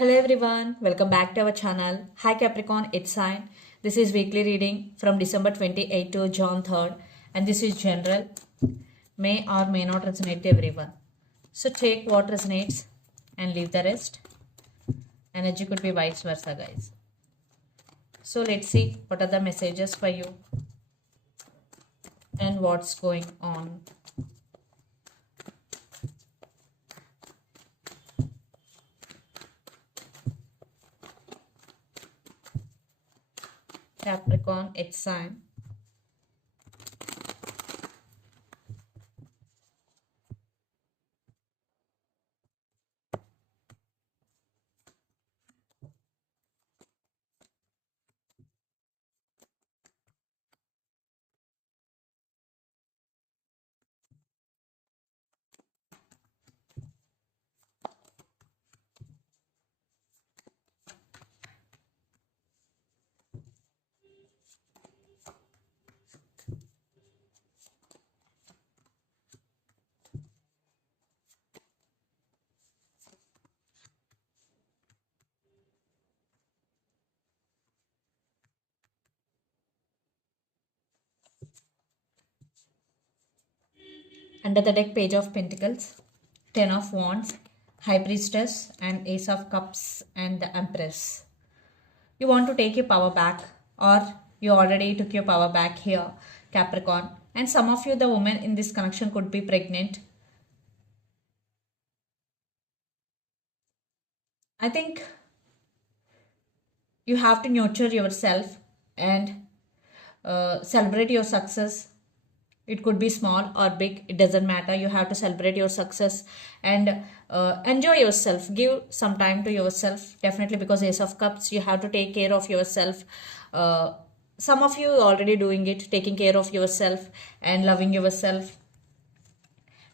Hello everyone, welcome back to our channel. Hi Capricorn, it's Sign. This is weekly reading from December 28 to June 3rd, and this is general. May or may not resonate to everyone. So take what resonates and leave the rest. Energy could be vice versa, guys. So let's see what are the messages for you and what's going on. Capricorn, it's Sign. Under the deck, Page of Pentacles, Ten of Wands, High Priestess, and Ace of Cups, and the Empress. You want to take your power back, or you already took your power back here, Capricorn. And some of you, the woman in this connection, could be pregnant. I think you have to nurture yourself and celebrate your success. It could be small or big, it doesn't matter. You have to celebrate your success and enjoy yourself. Give some time to yourself, definitely, because Ace of Cups, you have to take care of yourself. Some of you are already doing it, taking care of yourself and loving yourself.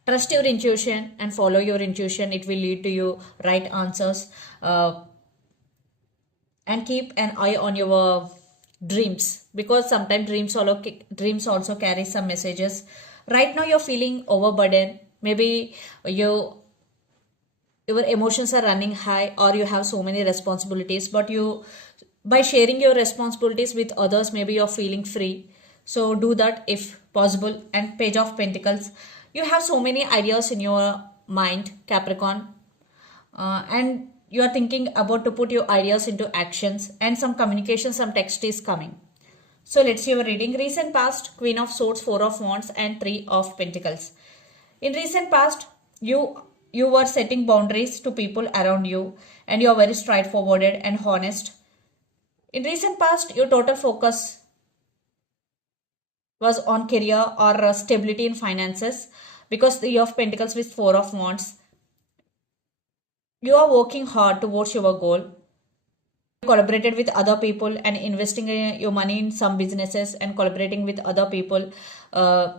Trust your intuition and follow your intuition. It will lead to you right answers. And keep an eye on your dreams, because sometimes dreams also carry some messages. Right now you're feeling overburdened. Maybe your emotions are running high, or you have so many responsibilities, but you, by sharing your responsibilities with others, maybe you're feeling free. So do that if possible. And Page of Pentacles, you have so many ideas in your mind, Capricorn, and you are thinking about to put your ideas into actions, and some communication, some text is coming. So let's see your reading. Recent past, Queen of Swords, Four of Wands, and Three of Pentacles. In recent past, you were setting boundaries to people around you, and you are very straightforward and honest. In recent past, your total focus was on career or stability in finances, because Three of Pentacles with Four of Wands, you are working hard towards your goal. Collaborated with other people and investing your money in some businesses and collaborating with other people. I'm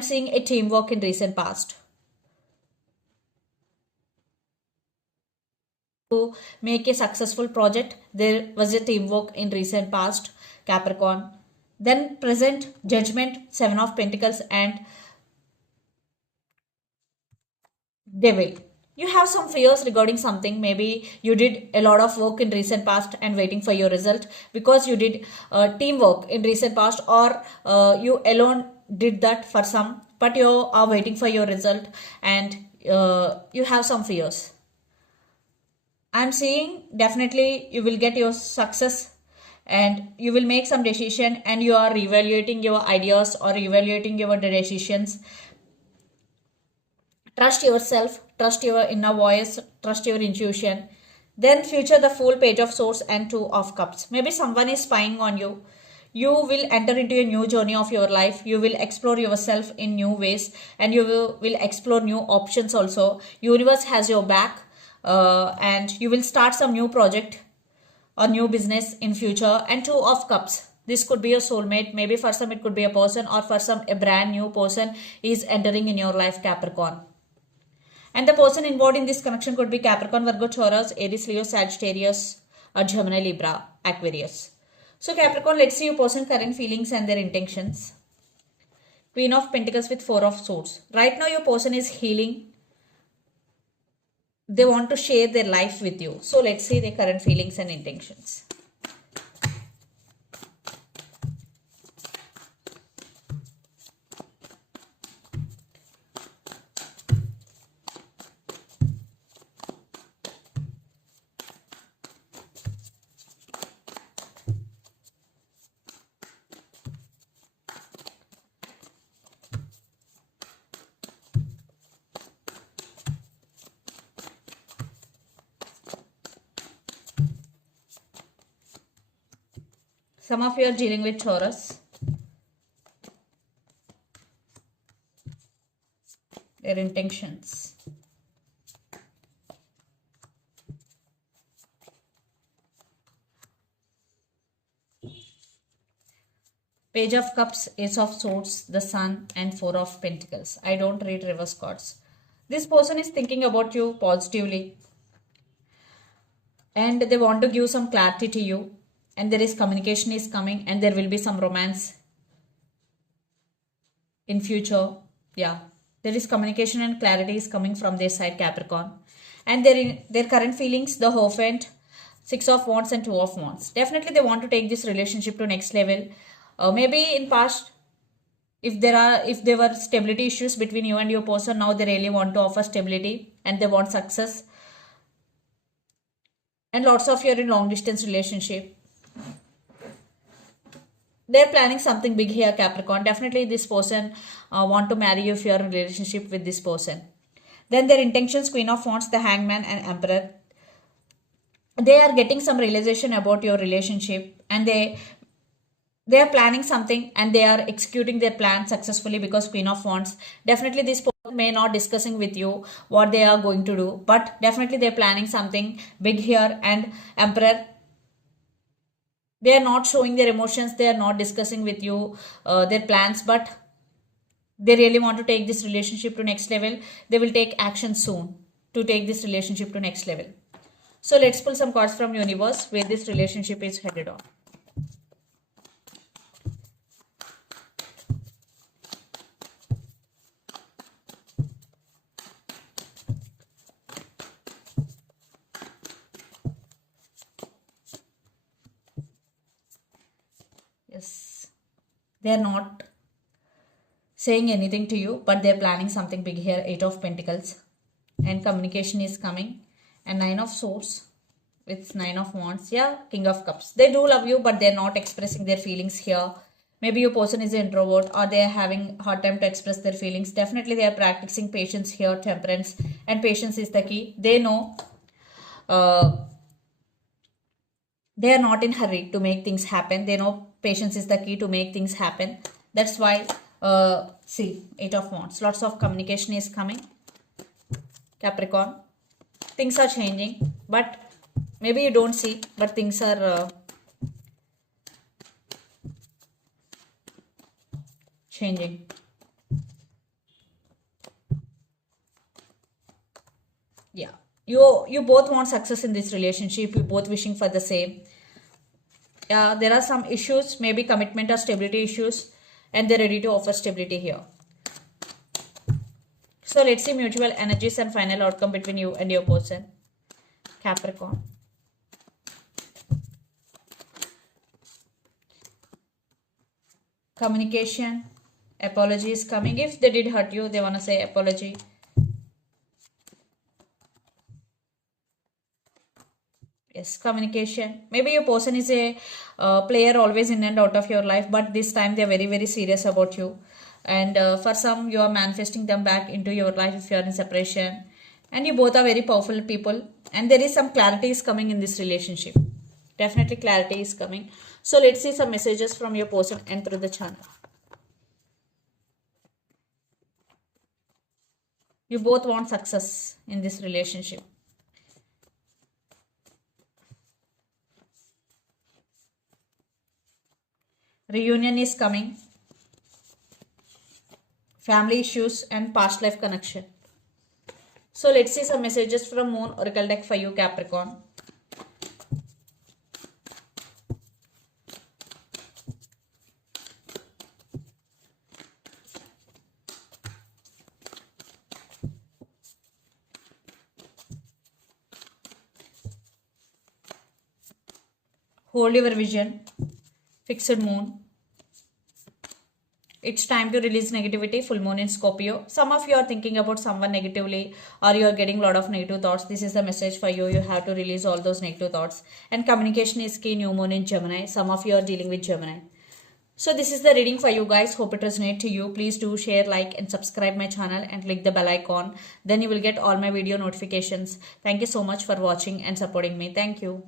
seeing a teamwork in recent past. To make a successful project, there was a teamwork in recent past, Capricorn. Then present, Judgment, Seven of Pentacles, and Devil. You have some fears regarding something. Maybe you did a lot of work in recent past and waiting for your result, because you did teamwork in recent past, or you alone did that for some, but you are waiting for your result, and you have some fears. I'm seeing definitely you will get your success, and you will make some decision, and you are evaluating your ideas or evaluating your decisions. Trust yourself, trust your inner voice, trust your intuition. Then future, the Fool, Page of Swords, and Two of Cups. Maybe someone is spying on you. You will enter into a new journey of your life. You will explore yourself in new ways, and you will explore new options also. Universe has your back, and you will start some new project or new business in future. And Two of Cups, this could be a soulmate. Maybe for some it could be a person, or for some a brand new person is entering in your life, Capricorn. And the person involved in this connection could be Capricorn, Virgo, Taurus, Aries, Leo, Sagittarius, or Gemini, Libra, Aquarius. So Capricorn, let's see your person's current feelings and their intentions. Queen of Pentacles with Four of Swords. Right now your person is healing. They want to share their life with you. So let's see their current feelings and intentions. Some of you are dealing with Taurus. Their intentions. Page of Cups, Ace of Swords, the Sun, and Four of Pentacles. I don't read reverse cards. This person is thinking about you positively. And they want to give some clarity to you. And there is communication is coming. And there will be some romance in future. Yeah. There is communication and clarity is coming from their side, Capricorn. And their current feelings, the Hierophant, Six of Wands and Two of Wands. Definitely they want to take this relationship to next level. Maybe in past, if there were stability issues between you and your person, now they really want to offer stability and they want success. And lots of you are in long distance relationship. They're planning something big here, Capricorn. Definitely this person want to marry you if you are in relationship with this person. Then their intentions, Queen of Wands, the Hangman and Emperor. They are getting some realization about your relationship and they are planning something and they are executing their plan successfully because Queen of Wands. Definitely this person may not discussing with you what they are going to do, but definitely they're planning something big here. And Emperor, they are not showing their emotions, they are not discussing with you their plans, but they really want to take this relationship to next level. They will take action soon to take this relationship to next level. So let's pull some cards from universe where this relationship is headed on. Yes, they are not saying anything to you, but they're planning something big here. Eight of Pentacles and communication is coming. And Nine of Swords with Nine of Wands. Yeah, King of Cups. They do love you, but they're not expressing their feelings here. Maybe your person is an introvert or they're having hard time to express their feelings. Definitely they are practicing patience here, temperance. And patience is the key. They know they are not in hurry to make things happen. They know patience is the key to make things happen. That's why, see, Eight of Wands. Lots of communication is coming. Capricorn. Things are changing, but maybe you don't see, but things are changing. Yeah. You both want success in this relationship. You both wishing for the same. There are some issues, maybe commitment or stability issues, and they're ready to offer stability here. So let's see mutual energies and final outcome between you and your person, Capricorn. Communication, apology is coming. If they did hurt you, they want to say apology. Yes, communication. Maybe your person is a player always in and out of your life, but this time they're very, very serious about you. And for some, you are manifesting them back into your life if you are in separation. And you both are very powerful people. And there is some clarity is coming in this relationship. Definitely clarity is coming. So let's see some messages from your person and through the channel. You both want success in this relationship. Reunion is coming. Family issues and past life connection. So let's see some messages from Moon Oracle deck for you, Capricorn. hold your vision, fixed moon. It's time to release negativity. Full moon in Scorpio. Some of you are thinking about someone negatively, or you are getting a lot of negative thoughts. This is the message for you. You have to release all those negative thoughts. And communication is key. New moon in Gemini. Some of you are dealing with Gemini. So this is the reading for you guys. Hope it resonates to you. Please do share, like and subscribe my channel and click the bell icon. Then you will get all my video notifications. Thank you so much for watching and supporting me. Thank you.